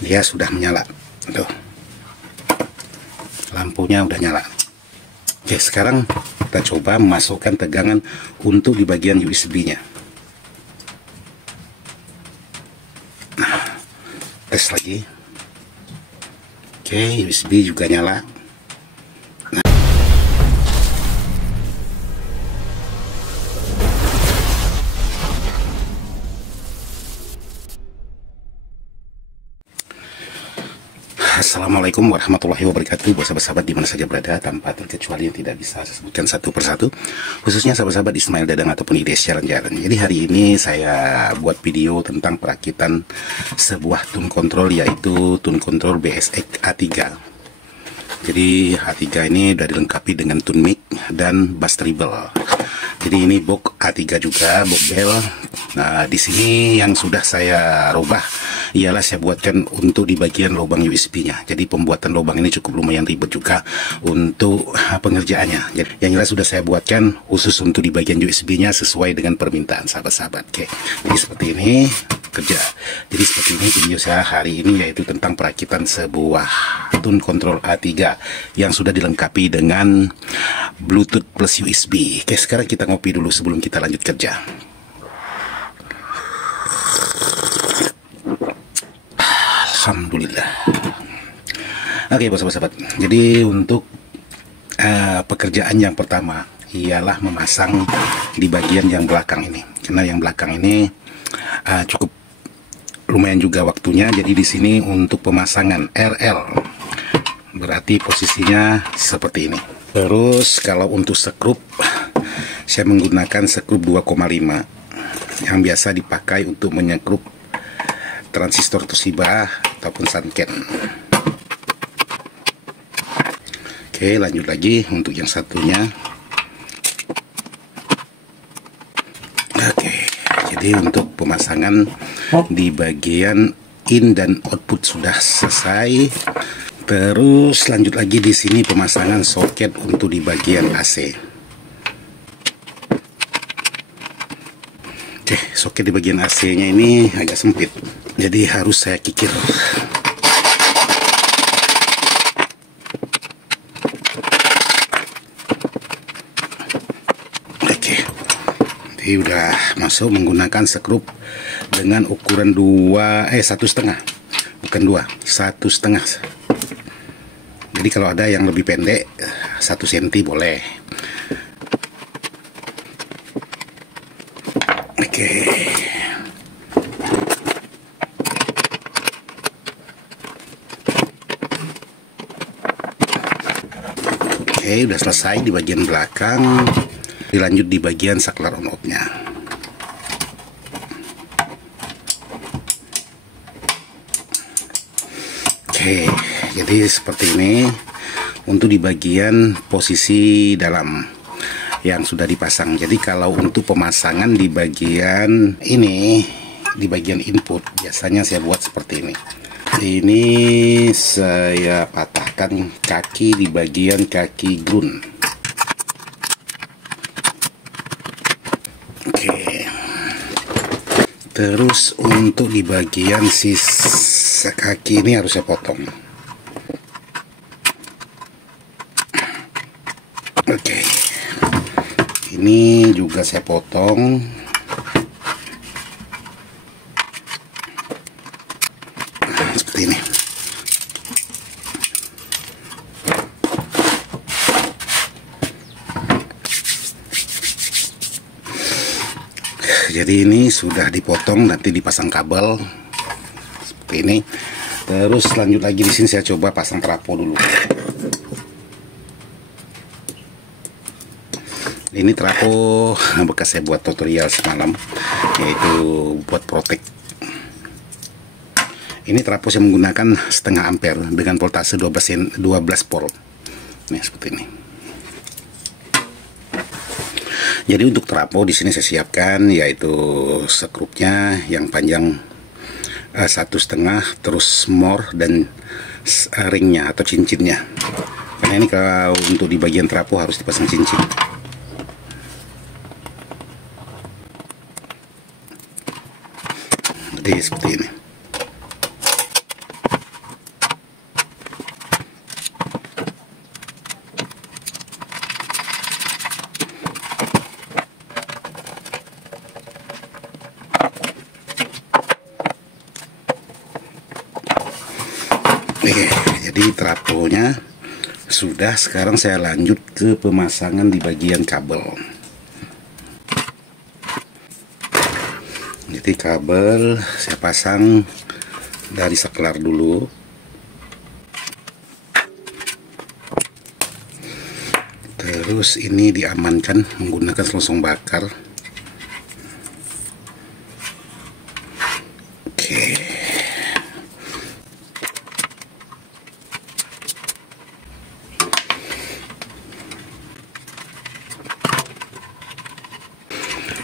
dia sudah menyala. Tuh, lampunya udah nyala. Oke, sekarang kita coba memasukkan tegangan untuk di bagian USB-nya. Nah, tes lagi. Oke, USB juga nyala. Assalamualaikum warahmatullahi wabarakatuh. Buat sahabat-sahabat di mana saja berada, tanpa terkecuali yang tidak bisa saya sebutkan satu persatu, khususnya sahabat-sahabat Ismail Dadang ataupun IDS Jalan-Jalan. Jadi hari ini saya buat video tentang perakitan sebuah tune control, yaitu tune control BSX A3. Jadi A3 ini sudah dilengkapi dengan tune mic dan bass treble. Jadi ini box A3 juga, box bell. Nah, di sini yang sudah saya rubah ialah saya buatkan untuk di bagian lubang USB-nya. Jadi pembuatan lubang ini cukup lumayan ribet juga untuk pengerjaannya. Jadi yang jelas sudah saya buatkan khusus untuk di bagian USB-nya sesuai dengan permintaan sahabat-sahabat. Oke, jadi seperti ini kerja. Jadi seperti ini video saya hari ini, yaitu tentang perakitan sebuah tune control A3 yang sudah dilengkapi dengan Bluetooth plus USB. Oke, sekarang kita ngopi dulu sebelum kita lanjut kerja. Alhamdulillah. Oke, sahabat-sahabat. Jadi untuk pekerjaan yang pertama ialah memasang di bagian yang belakang ini. Karena yang belakang ini cukup lumayan juga waktunya. Jadi di sini untuk pemasangan RL, berarti posisinya seperti ini. Terus kalau untuk sekrup, saya menggunakan sekrup 2,5 yang biasa dipakai untuk menyekrup transistor Toshiba ataupun Sanken. Oke, lanjut lagi untuk yang satunya. Oke, jadi untuk pemasangan di bagian in dan output sudah selesai. Terus lanjut lagi di sini pemasangan soket untuk di bagian AC. Oke, soket di bagian AC-nya ini agak sempit, jadi harus saya kikir. Oke, jadi udah masuk menggunakan skrup dengan ukuran 1,5, bukan 2, 1,5. Jadi kalau ada yang lebih pendek 1 cm boleh. Oke. Oke, udah selesai di bagian belakang. Dilanjut di bagian saklar on off-nya. Oke, jadi seperti ini untuk di bagian posisi dalam yang sudah dipasang. Jadi kalau untuk pemasangan di bagian ini, di bagian input, biasanya saya buat seperti ini. Ini saya patahkan kaki di bagian kaki ground. Oke. Terus untuk di bagian sisa kaki ini harus saya potong. Oke. Ini juga saya potong. Nah, seperti ini. Jadi ini sudah dipotong, nanti dipasang kabel seperti ini. Terus lanjut lagi di sini saya coba pasang trapo dulu. Ini trapo bekas saya buat tutorial semalam, yaitu buat protek. Ini trapo saya menggunakan 0,5 ampere dengan voltase 12 volt. Nah, seperti ini. Jadi untuk trapo di sini saya siapkan yaitu sekrupnya yang panjang 1,5, terus more dan ringnya atau cincinnya. Karena ini kalau untuk di bagian trapo harus dipasang cincin. Jadi seperti ini. Oke, jadi trafonya sudah. Sekarang saya lanjut ke pemasangan di bagian kabel. Jadi kabel saya pasang dari saklar dulu. Terus ini diamankan menggunakan selongsong bakar. Oke.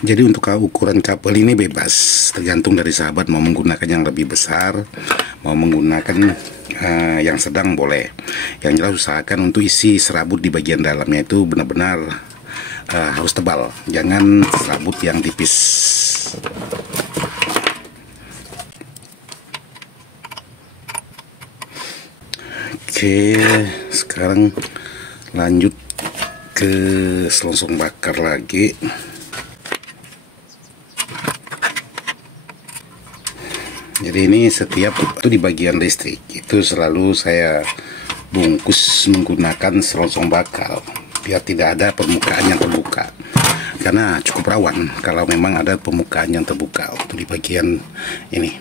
Jadi untuk ukuran kabel ini bebas, tergantung dari sahabat mau menggunakan yang lebih besar, mau menggunakan yang sedang boleh. Yang jelas usahakan untuk isi serabut di bagian dalamnya itu benar-benar harus tebal, jangan serabut yang tipis. Oke, sekarang lanjut ke selongsong bakar lagi. Jadi ini setiap itu di bagian listrik itu selalu saya bungkus menggunakan selongsong bakar biar tidak ada permukaan yang terbuka, karena cukup rawan kalau memang ada permukaan yang terbuka untuk di bagian ini,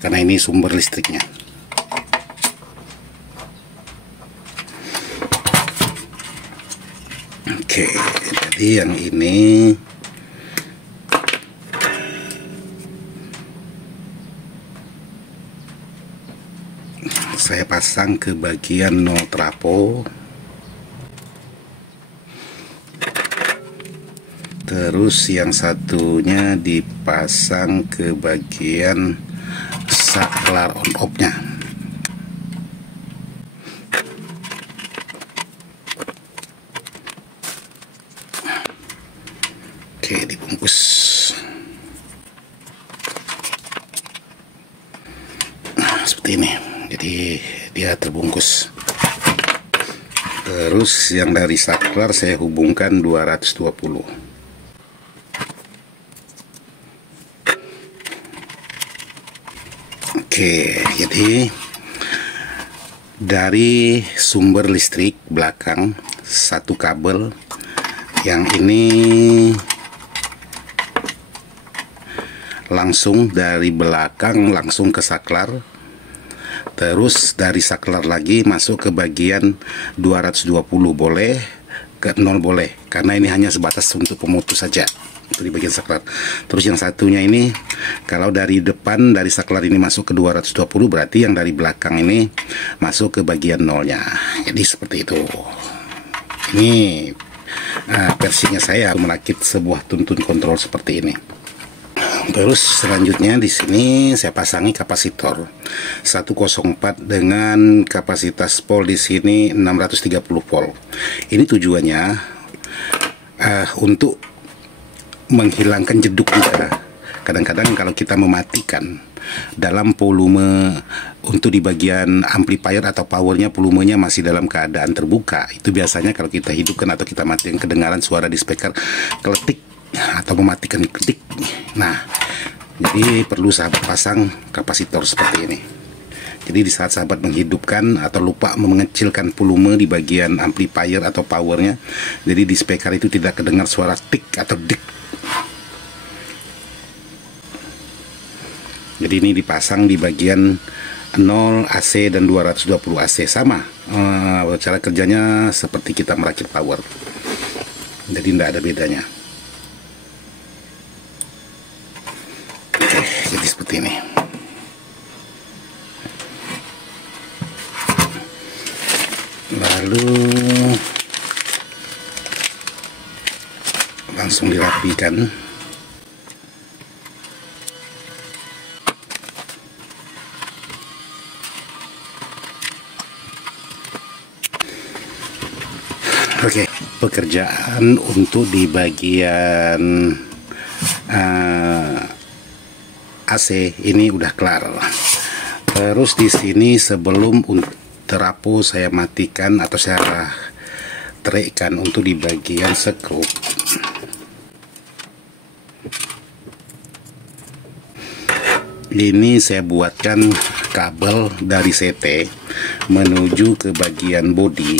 karena ini sumber listriknya. Oke, jadi yang ini saya pasang ke bagian nol trafo, terus yang satunya dipasang ke bagian saklar on off-nya. Oke, dibungkus. Nah, seperti ini. Jadi dia terbungkus. Terus yang dari saklar saya hubungkan 220. Oke, jadi dari sumber listrik belakang satu kabel, yang ini langsung dari belakang langsung ke saklar. Terus dari saklar lagi masuk ke bagian 220 boleh, ke 0 boleh, karena ini hanya sebatas untuk pemutus saja untuk di bagian saklar. Terus yang satunya ini kalau dari depan dari saklar ini masuk ke 220, berarti yang dari belakang ini masuk ke bagian nolnya. Jadi seperti itu. Ini versinya saya merakit sebuah tuntun kontrol seperti ini. Terus selanjutnya di sini saya pasangi kapasitor 104 dengan kapasitas pol di sini 630 volt. Ini tujuannya untuk menghilangkan jeduk juga. Kadang-kadang kalau kita mematikan dalam volume untuk di bagian amplifier atau powernya, volumenya masih dalam keadaan terbuka, itu biasanya kalau kita hidupkan atau kita matikan kedengaran suara di speaker keletik atau mematikan diklik. Nah, jadi perlu sahabat pasang kapasitor seperti ini. Jadi di saat sahabat menghidupkan atau lupa mengecilkan volume di bagian amplifier atau powernya, jadi di speaker itu tidak kedengar suara tik atau dik. Jadi ini dipasang di bagian 0 AC dan 220 AC sama. Cara kerjanya seperti kita merakit power. Jadi tidak ada bedanya. Jadi seperti ini. Lalu langsung dirapikan. Oke, pekerjaan untuk di bagian AC ini udah kelar. Terus di sini sebelum trafo saya matikan atau saya terikkan untuk di bagian skrup. Ini saya buatkan kabel dari CT menuju ke bagian bodi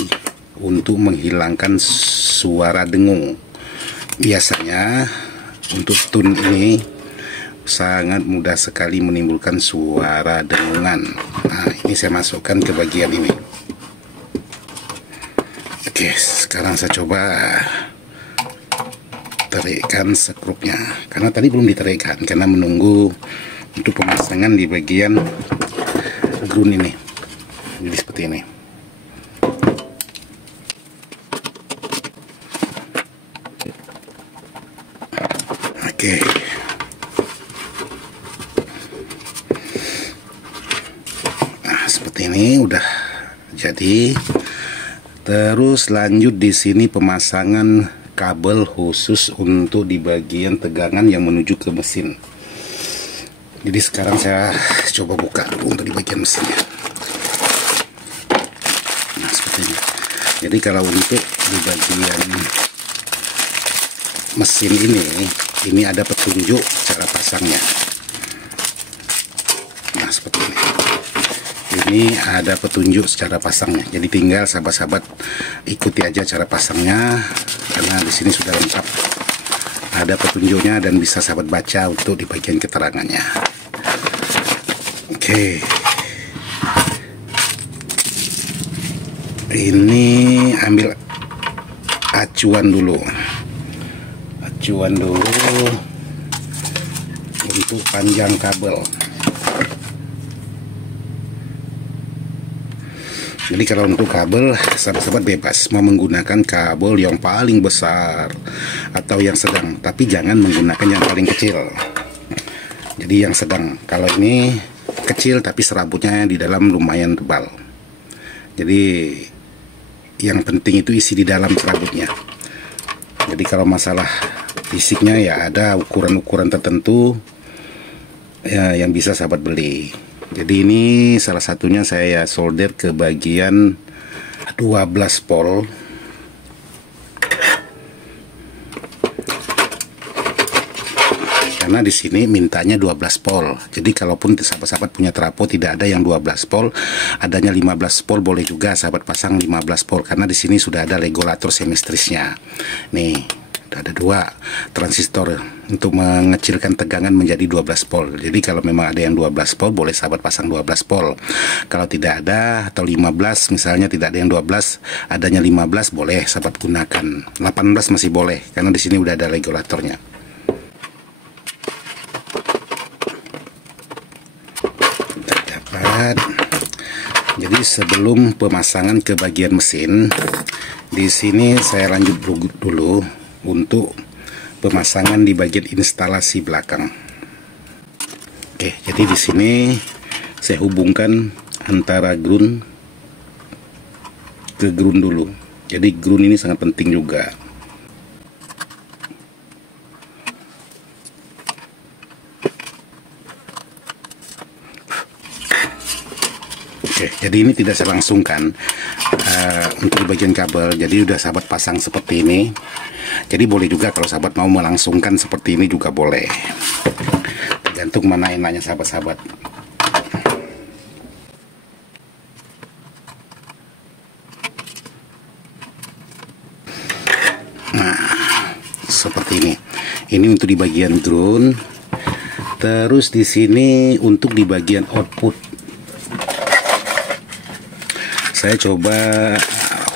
untuk menghilangkan suara dengung. Biasanya untuk tune ini sangat mudah sekali menimbulkan suara dengungan. Nah, ini saya masukkan ke bagian ini. Oke, sekarang saya coba tarikkan skrupnya, karena tadi belum ditarikkan karena menunggu untuk pemasangan di bagian ground ini. Jadi seperti ini. Oke. Nah, seperti ini udah jadi. Terus lanjut di sini pemasangan kabel khusus untuk di bagian tegangan yang menuju ke mesin. Jadi sekarang saya coba buka dulu untuk di bagian mesinnya. Nah, seperti ini. Jadi kalau untuk di bagian mesin ini ada petunjuk cara pasangnya. Nah, seperti ini. Ini ada petunjuk cara pasangnya. Jadi tinggal sahabat-sahabat ikuti aja cara pasangnya, karena di sini sudah lengkap. Ada petunjuknya dan bisa sahabat baca untuk di bagian keterangannya. Oke. Ini ambil acuan dulu. Acuan dulu untuk panjang kabel. Jadi kalau untuk kabel, sahabat-sahabat bebas mau menggunakan kabel yang paling besar atau yang sedang, tapi jangan menggunakan yang paling kecil. Jadi yang sedang. Kalau ini kecil tapi serabutnya di dalam lumayan tebal. Jadi yang penting itu isi di dalam serabutnya. Jadi kalau masalah fisiknya ya ada ukuran-ukuran tertentu ya, yang bisa sahabat beli. Jadi ini salah satunya saya solder ke bagian 12 volt. Karena di sini mintanya 12 volt. Jadi kalaupun sahabat-sahabat punya trafo tidak ada yang 12 volt, adanya 15 volt boleh juga sahabat pasang 15 volt, karena di sini sudah ada regulator semistrisnya. Nih, ada dua transistor untuk mengecilkan tegangan menjadi 12 volt. Jadi kalau memang ada yang 12 volt boleh sahabat pasang 12 volt. Kalau tidak ada atau 15 misalnya tidak ada yang 12, adanya 15 boleh sahabat gunakan. 18 masih boleh karena di sini udah ada regulatornya. Dapat. Jadi sebelum pemasangan ke bagian mesin, di sini saya lanjut dulu untuk pemasangan di bagian instalasi belakang. Oke, jadi di sini saya hubungkan antara ground ke ground dulu. Jadi ground ini sangat penting juga. Oke, jadi ini tidak saya langsungkan untuk bagian kabel. Jadi udah sahabat pasang seperti ini. Jadi boleh juga kalau sahabat mau melangsungkan seperti ini juga boleh. Tergantung mana enaknya sahabat-sahabat. Nah, seperti ini. Ini untuk di bagian ground. Terus di sini untuk di bagian output, saya coba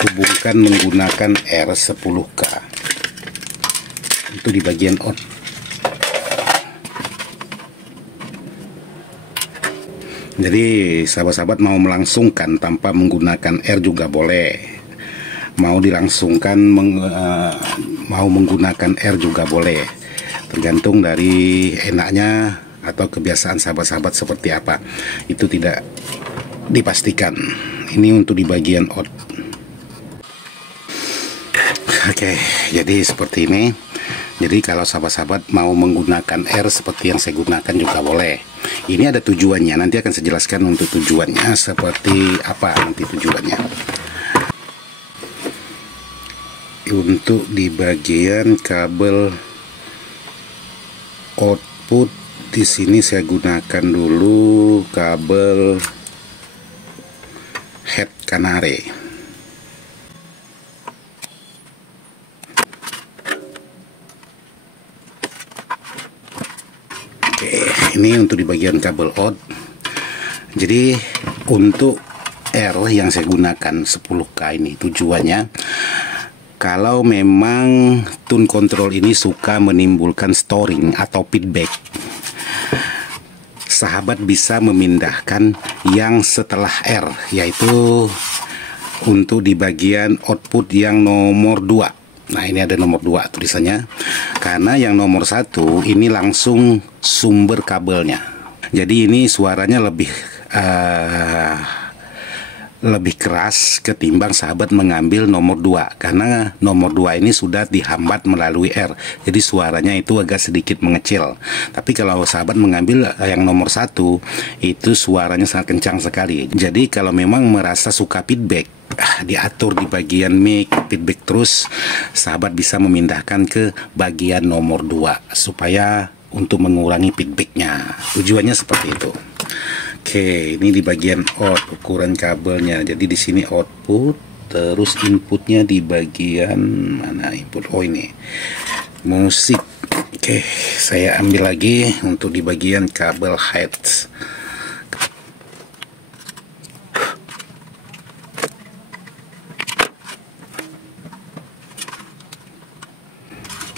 hubungkan menggunakan R10K itu di bagian on. Jadi sahabat-sahabat mau melangsungkan tanpa menggunakan R juga boleh, mau dilangsungkan mau menggunakan R juga boleh, tergantung dari enaknya atau kebiasaan sahabat-sahabat seperti apa, itu tidak dipastikan. Ini untuk di bagian out. Oke, jadi seperti ini. Jadi kalau sahabat-sahabat mau menggunakan R seperti yang saya gunakan juga boleh. Ini ada tujuannya, nanti akan saya jelaskan untuk tujuannya seperti apa nanti tujuannya. Untuk di bagian kabel output Di sini saya gunakan dulu kabel head kanare. Oke, ini untuk di bagian kabel out. Jadi untuk R yang saya gunakan 10K ini tujuannya kalau memang tune control ini suka menimbulkan storing atau feedback, sahabat bisa memindahkan yang setelah R, yaitu untuk di bagian output yang nomor 2. Nah, ini ada nomor 2 tulisannya, karena yang nomor 1 ini langsung sumber kabelnya. Jadi ini suaranya lebih keras ketimbang sahabat mengambil nomor 2, karena nomor 2 ini sudah dihambat melalui R, jadi suaranya itu agak sedikit mengecil. Tapi kalau sahabat mengambil yang nomor 1 itu suaranya sangat kencang sekali. Jadi kalau memang merasa suka feedback, diatur di bagian mic feedback terus, sahabat bisa memindahkan ke bagian nomor 2 supaya untuk mengurangi feedbacknya. Tujuannya seperti itu. Oke, ini di bagian out ukuran kabelnya. Jadi di sini output, terus inputnya di bagian mana input? Oh, ini musik. Oke, saya ambil lagi untuk di bagian kabel head.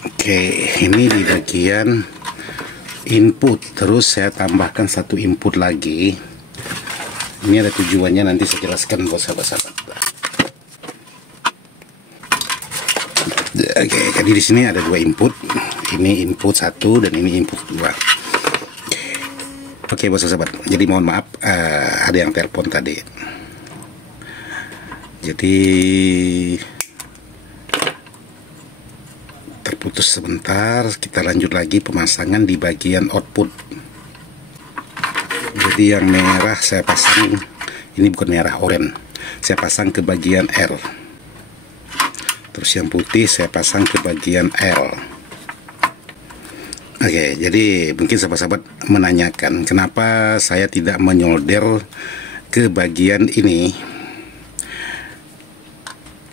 Oke, ini di bagian input, terus saya tambahkan satu input lagi. Ini ada tujuannya, nanti saya jelaskan buat sahabat-sahabat. Oke, jadi di sini ada 2 input. Ini input 1 dan ini input 2. Oke, buat sahabat. Jadi mohon maaf, ada yang telepon tadi. Jadi terputus sebentar, kita lanjut lagi pemasangan di bagian output. Jadi yang merah saya pasang, ini bukan merah, oranye, saya pasang ke bagian R. Terus yang putih saya pasang ke bagian L. Oke, jadi mungkin sahabat-sahabat menanyakan kenapa saya tidak menyolder ke bagian ini,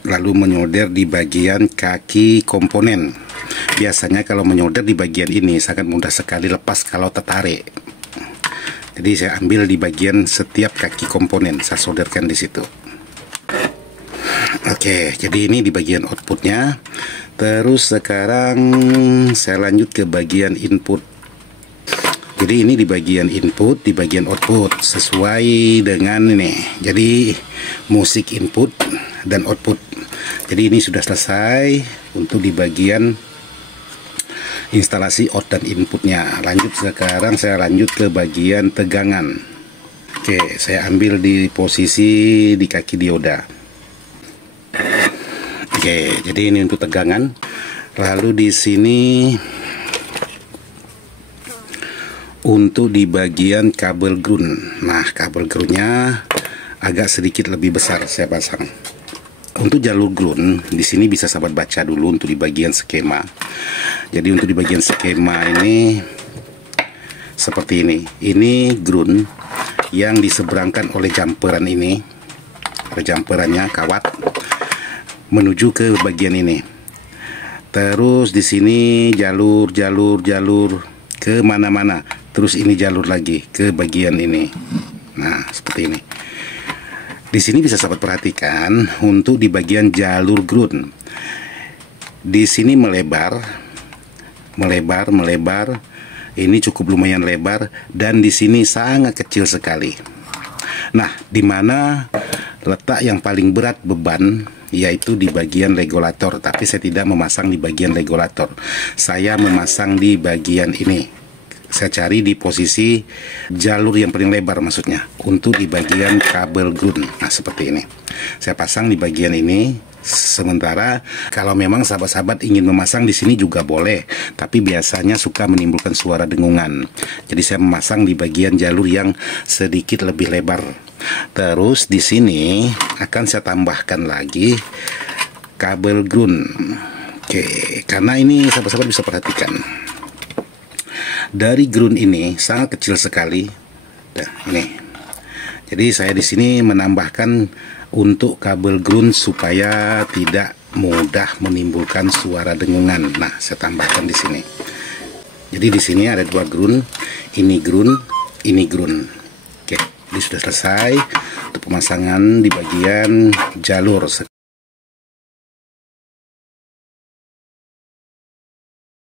lalu menyolder di bagian kaki komponen. Biasanya kalau menyolder di bagian ini sangat mudah sekali lepas kalau tertarik. Jadi saya ambil di bagian setiap kaki komponen, saya solderkan di situ. Oke, jadi ini di bagian outputnya. Terus sekarang saya lanjut ke bagian input. Jadi ini di bagian input, di bagian output sesuai dengan ini. Jadi musik input dan output. Jadi ini sudah selesai untuk di bagian instalasi out dan inputnya. Lanjut sekarang saya lanjut ke bagian tegangan. Oke, saya ambil di posisi di kaki dioda. Oke, jadi ini untuk tegangan. Lalu di sini untuk di bagian kabel ground. Nah, kabel groundnya agak sedikit lebih besar saya pasang. Untuk jalur ground di sini bisa sahabat baca dulu untuk di bagian skema. Jadi untuk di bagian skema ini seperti ini. Ini ground yang diseberangkan oleh jumperan ini. Ada jumperannya kawat menuju ke bagian ini. Terus di sini jalur ke mana-mana. Terus ini jalur lagi ke bagian ini. Nah, seperti ini. Di sini bisa sahabat perhatikan untuk di bagian jalur ground. Di sini melebar. Ini cukup lumayan lebar dan di sini sangat kecil sekali. Nah, di mana letak yang paling berat beban yaitu di bagian regulator, tapi saya tidak memasang di bagian regulator. Saya memasang di bagian ini. Saya cari di posisi jalur yang paling lebar, maksudnya untuk di bagian kabel ground. Nah, seperti ini. Saya pasang di bagian ini. Sementara kalau memang sahabat-sahabat ingin memasang di sini juga boleh, tapi biasanya suka menimbulkan suara dengungan. Jadi saya memasang di bagian jalur yang sedikit lebih lebar. Terus di sini akan saya tambahkan lagi kabel ground. Oke, karena ini sahabat-sahabat bisa perhatikan. dari ground ini sangat kecil sekali. Nah, ini. Jadi saya di sini menambahkan untuk kabel ground supaya tidak mudah menimbulkan suara dengungan. Nah, saya tambahkan di sini. Jadi di sini ada 2 ground, ini ground, ini ground. Oke, ini sudah selesai untuk pemasangan di bagian jalur.